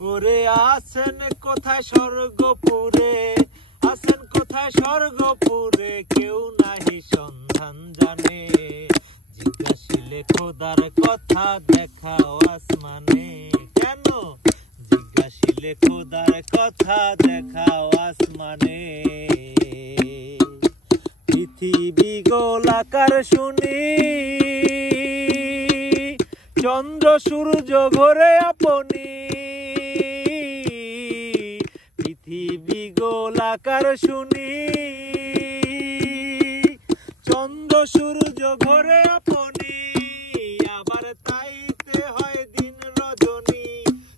ওরে আছেন কোথায় স্বর্গপুরে, আছেন কোথায় স্বর্গপুরে, কেউ নাহি সন্ধান জানে। জিজ্ঞাসিলে খোদার কথা দেখাও আসমানে। কেন? জিজ্ঞাসিলে খোদার কথা দেখাও আসমানে। পৃথিবী গোলাকার শুনি, চন্দ্র সূর্য ঘোরে আপনি। পৃথিবী গোলাকার শুনি, চন্দ্র সূর্য ঘোরে আপনি। আবার তাইতে হয় দিন রজনী,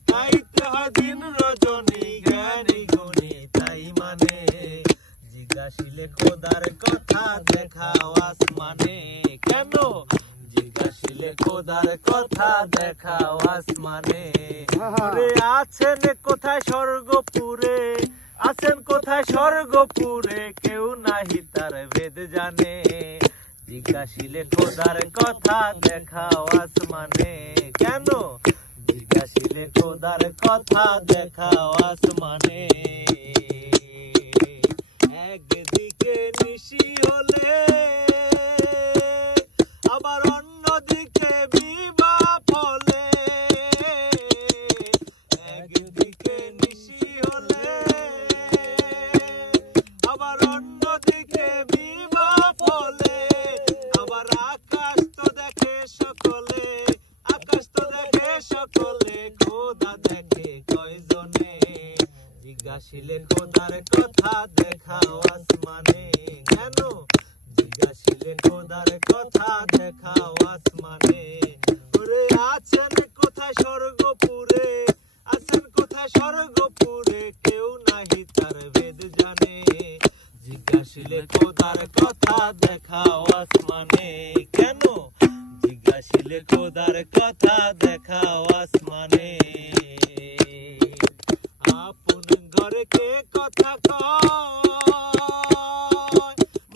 তাইতে হয় দিন রজনী, জ্ঞানী গুণী তাই মানে। জিজ্ঞাসিলে খোদার কথা দেখাও আসমানে। কেন? জিজ্ঞাসিলে খোদার কথা দেখাও আসমানে। ওরে আছেন কোথায় স্বর্গপুরে, আছেন কোথায় স্বর্গপুরে, কেউ নাহি তার ভেদ জানে। জিজ্ঞাসিলে খোদার কথা দেখাও আসমানে। কেন? জিজ্ঞাসিলে খোদার কথা দেখাও আসমানে। একদিকে নিশি হলে আবার অন্যদিকে বিবা ফলে। একদিকে নিশি হলে আবার অন্যদিকে বিবা ফলে। আবার আকাশ তো দেখে সকলে, আকাশ তো দেখে সকলে, খোদা দেখে কয়জনে। জিজ্ঞাসিলে খোদার কথা দেখাও আসমানে। কেন? জিজ্ঞাসিলে খোদার কথা দেখাও আসমানে। ওরে আছেন কোথায় স্বর্গপুরে, আছেন কোথায় স্বর্গপুরে, কেউ নাহি তার ভেদ জানে। জিজ্ঞাসিলে খোদার কথা দেখাও আসমানে। কেন? জিজ্ঞাসিলে খোদার কথা দেখাও আসমানে। আপন ঘরে কে কথা কয়,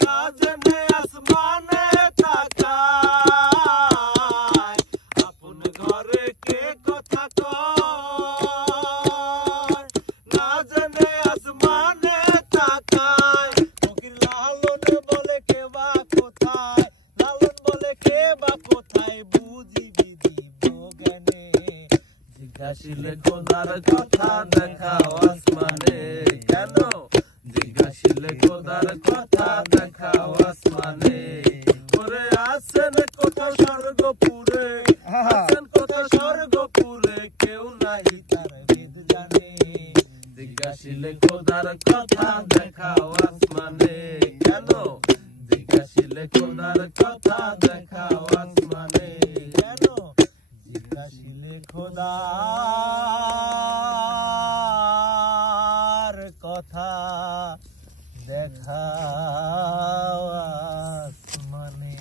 না জেনে আসমানে তাকায়। আপন ঘরে কে কথা কয়, না জেনে আসমানে তাকায়। ফকির লালন বলে কে বা কোথায়, লালন বলে কে বা কোথায়, বুঝিবি দিব জ্ঞানে। জিজ্ঞাসিলে খোদার কথা দেখাও আসমানে। কেন? জিজ্ঞাসিলে খোদার কথা দেখাও আসমানে। ওরে আছেন কোথায় স্বর্গপুরে, আছেন কোথায় স্বর্গপুরে, কেউ নাহি তার ভেদ জানে। জিজ্ঞাসিলে খোদার কথা দেখাও আসমানে। কেন? জিজ্ঞাসিলে খোদার কথা দেখাও আসমানে। কেন? জিজ্ঞাসিলে খোদার কথা দেখাও আসমানে।